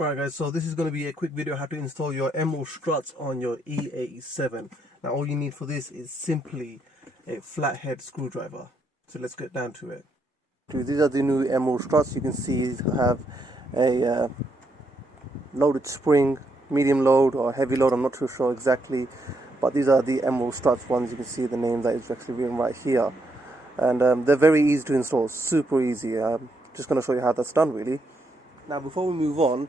Alright guys, so this is going to be a quick video how to install your emerald struts on your E87. Now all you need for this is simply a flathead screwdriver. So let's get down to it. These are the new emerald struts. You can see these have a loaded spring, medium load or heavy load, I'm not too sure exactly. But these are the emerald struts ones. You can see the name that is actually written right here. And they're very easy to install, super easy. I'm just going to show you how that's done really. Now before we move on,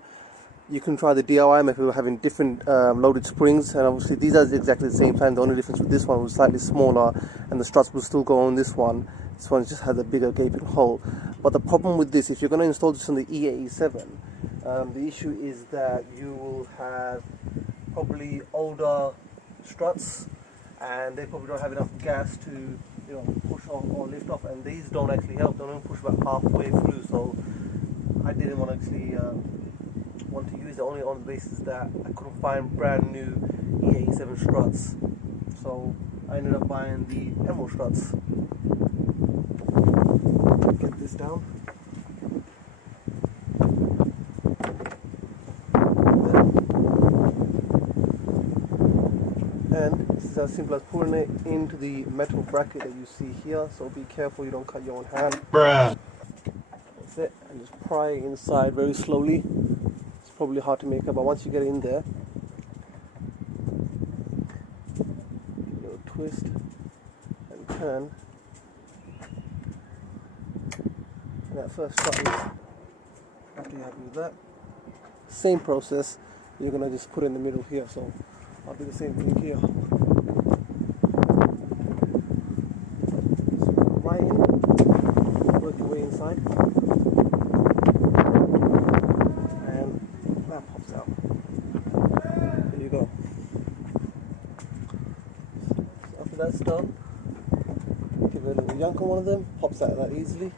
you can try the DIY method of having different loaded springs, and obviously these are exactly the same time. The only difference with this one was slightly smaller and the struts will still go on this one. This one just has a bigger gaping hole. But the problem with this, if you're going to install this on the E87, the issue is that you will have probably older struts and they probably don't have enough gas to push off or lift off, and these don't actually help. They only push about halfway through, so I didn't want to actually want to use it only on the basis that I couldn't find brand new E87 struts. So I ended up buying the emerald struts. Get this down. And this is as simple as pulling it into the metal bracket that you see here. So be careful you don't cut your own hand. Bruh. That's it. And just pry it inside very slowly. Probably hard to make up, but once you get in there, you'll twist and turn, and that first strut is, after you're happy with that, same process, you're going to just put it in the middle here, so I'll do the same thing here. So right in, work your way inside. Pops out. There you go. So after that's done, give it a little yank on one of them, pops out that easily.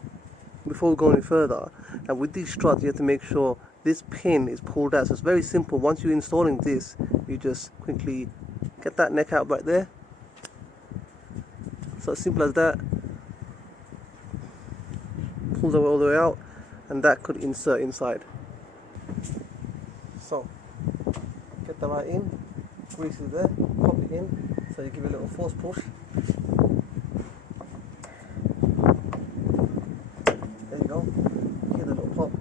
Before we go any further, and with these struts you have to make sure this pin is pulled out. So it's very simple. Once you're installing this, you just quickly get that neck out right there. So as simple as that. Pulls it all the way out, and that could insert inside. So, get the right in, grease it there, pop it in, so you give it a little force push. There you go, hear the little pop.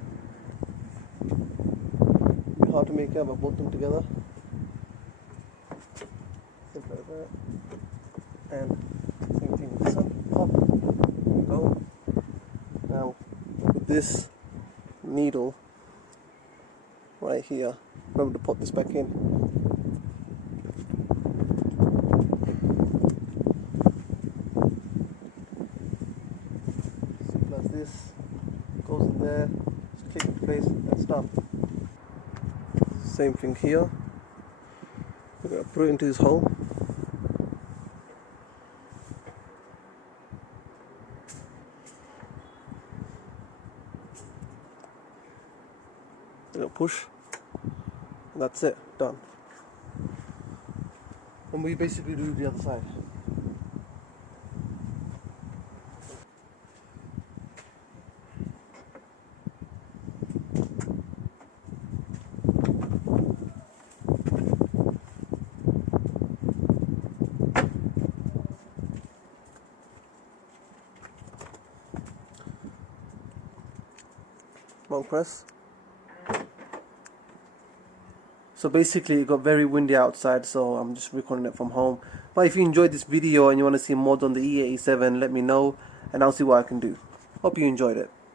Hard to make out, but both them together. Simple like that. And same thing with this one, pop, there you go. Now, with this needle, right here, remember to put this back in. Simple as this, goes in there, just click in place, that's done. Same thing here, we're going to put it into this hole. A little push. And that's it, done. And we basically do the other side. Long press. So basically it got very windy outside, so I'm just recording it from home. But if you enjoyed this video and you want to see mods on the E87, let me know and I'll see what I can do. Hope you enjoyed it.